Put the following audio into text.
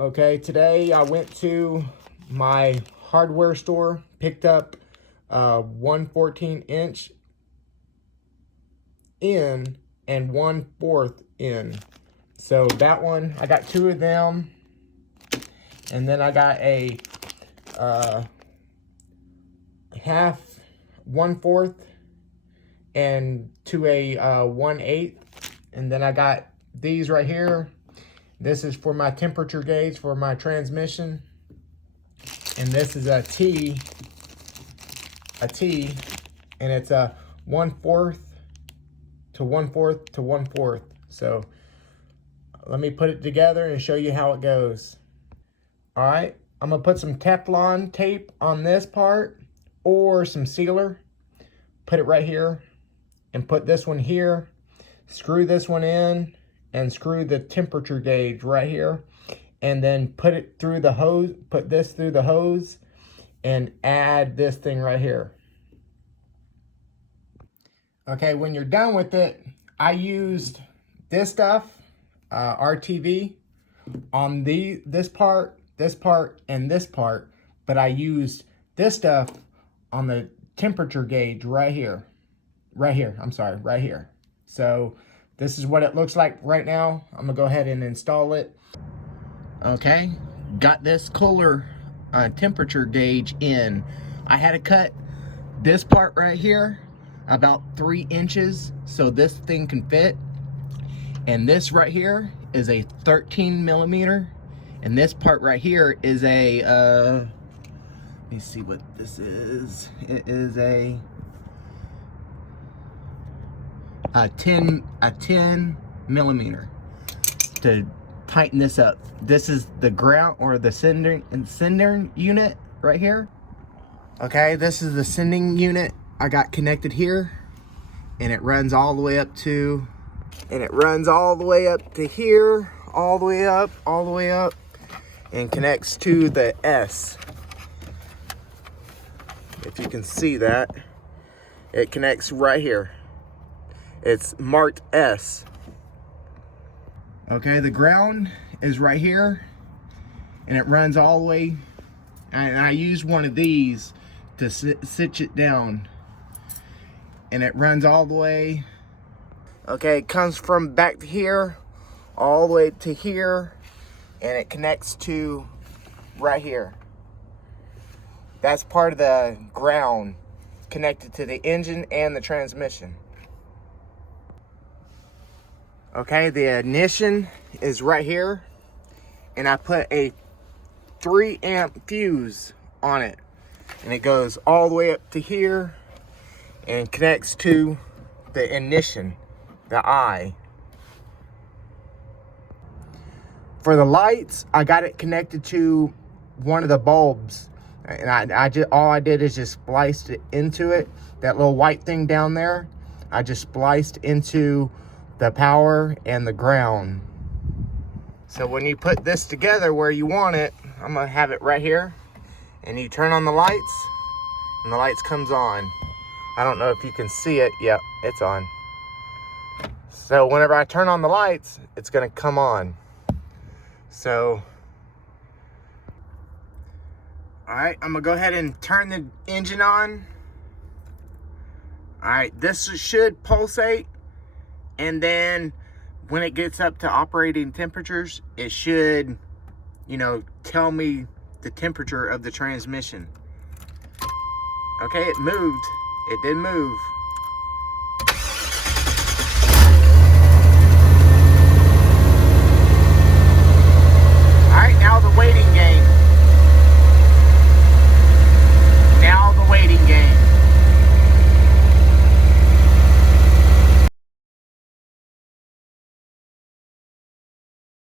Okay, today I went to my hardware store, picked up 1/14" in and 1/4" in. So that one, I got two of them. And then I got a half 1/4 and to a 1/8. And then I got these right here. This is for my temperature gauge for my transmission. And this is a T, and it's a 1/4 to 1/4 to 1/4. So let me put it together and show you how it goes. All right, I'm gonna put some Teflon tape on this part or some sealer. Put it right here and put this one here. Screw this one in and screw the temperature gauge right here. And then put it through the hose, put this through the hose and add this thing right here. Okay, when you're done with it, I used this stuff, RTV, on this part, and this part, but I used this stuff on the temperature gauge right here. Right here. So this is what it looks like right now. I'm gonna go ahead and install it. Okay, got this Kohler temperature gauge in. I had to cut this part right here about 3 inches so this thing can fit. And this right here is a 13 millimeter. And this part right here is a, let me see what this is. It is a 10 millimeter to tighten this up. This is the ground or the sending unit right here. Okay, this is the sending unit I got connected here, and it runs all the way up to, here, all the way up, and connects to the S. If you can see that, it connects right here. It's marked S. Okay, the ground is right here, and it runs all the way, and I used one of these to sit it down, and it runs all the way. Okay, it comes from back to here, all the way to here, and it connects to right here. That's part of the ground connected to the engine and the transmission. Okay, the ignition is right here, and I put a 3-amp fuse on it, and it goes all the way up to here and connects to the ignition, the I. For the lights, I got it connected to one of the bulbs, and all I did is just spliced it into it. That little white thing down there, I just spliced into the power and the ground. So when you put this together where you want it, I'm gonna have it right here, and you turn on the lights and the lights comes on. I don't know if you can see it. Yep, it's on. So whenever I turn on the lights, it's gonna come on. So, all right, I'm gonna go ahead and turn the engine on. All right, this should pulsate. And then when it gets up to operating temperatures, it should, tell me the temperature of the transmission. Okay, it moved. It did move.